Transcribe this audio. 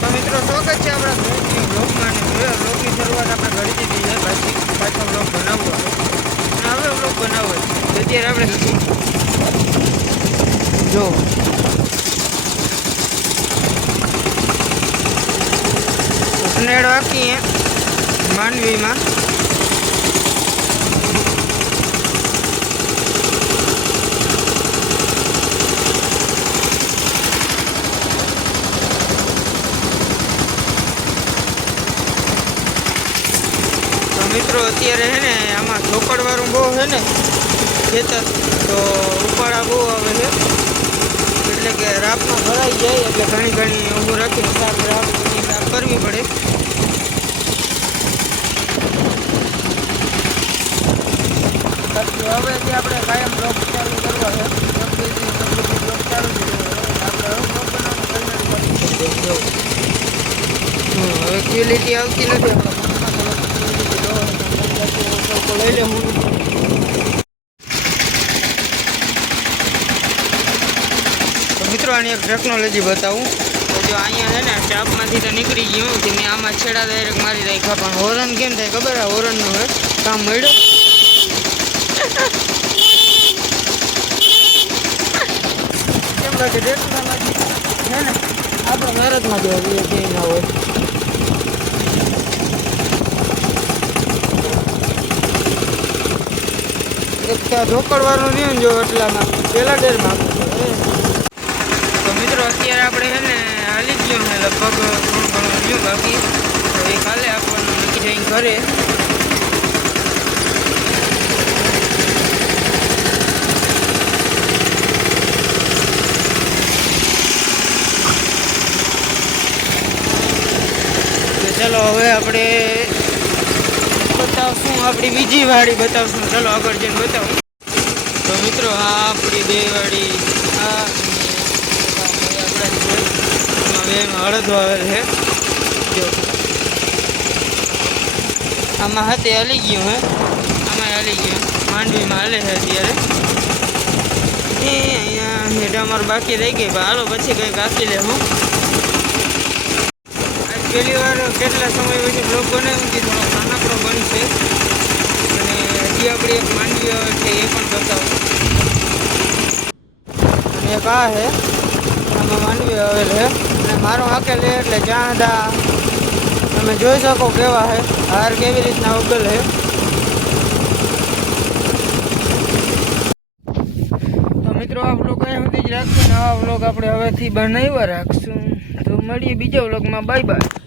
તો મિત્રો શોખ જ છે આપણા બ્લોગમાં બ્લોગની શરૂઆત આપણે કરી દીધી છે. પછી પાછો બ્લોગ બનાવવો અને હવે બ્લોગ બનાવવો છે. અત્યારે આપણે જો સ્નેડ વાકીએ માંડવીમાં મિત્રો અત્યારે હે ને આમાં ઢોકળવાળું બહુ છે ને ખેતર, તો ઉપાડા બહુ આવે છે, એટલે કે રાપમાં ભરાઈ જાય એટલે ઘણી ઊભું રાખીને રાપ કરવી પડે. બાકી હવેથી આપણે કાયમ બ્લોગ ચાલુ કરવા છે. બ્લોગ ચાલુ આપણે હવે ક્વોલિટી આવતી નથી લઈ લે હું. તો મિત્રો આની એક ટેકનોલોજી બતાવું. તો જો અહીંયા છે ને ચાપમાંથી તો નીકળી ગયું કે મેં આમાં છેડા ડાયરેક્ટ મારી રાખ્યા, પણ હોરન કેમ થાય ખબર? આ હોરનનું હોય કામ મળ્યો. કેમ લાગે ટેકનોલોજી છે ને આપણે ભારતમાં જો ક્યાંય ના હોય. ઢોકળવાનું રહ્યું જો એટલામાં પેલા ડેરમાં. તો મિત્રો અત્યારે આપણે છે ને હાલી ગયો ને લગભગ થોડું ઘણું રહ્યું બાકી, તો એ કાલે આપવાનું નક્કી જઈને ઘરે. ચાલો હવે આપણે બતાવશું આપણી બીજી વાડી બતાવશું. ચાલો આગળ જઈને બતાવું. તો મિત્રો આ આપણી બે વાડી એમાં હળદ વાવેલ છે. જો આમાં હાથે હાલી ગયું હે, આમાં હાલી ગયું માંડવીમાં હાલે છે અત્યારે. એ અહીંયા હેઠા અમારે બાકી રહી ગઈ, હાલો પછી કંઈક કાપી લે હું. પહેલી વાર કેટલા સમય પછી બ્લોગ બનાવ્યું કે થોડો નાનકડો બનશે, અને હજી આપણી એક માંડવી આવે છે એ પણ બતાવું. અને એક આ છે, આમાં માંડવી આવેલ છે, અને મારો હાકેલ છે એટલે ચાંદા તમે જોઈ શકો કેવા છે, હાર કેવી રીતના ઉગેલ છે. તો મિત્રો આ બ્લોગ અહીંયા સુધી જ રાખશું ને આ બ્લોગ આપણે હવેથી બનાવ્યા રાખશું. તો મળીએ બીજા વ્લોગમાં. Bye bye.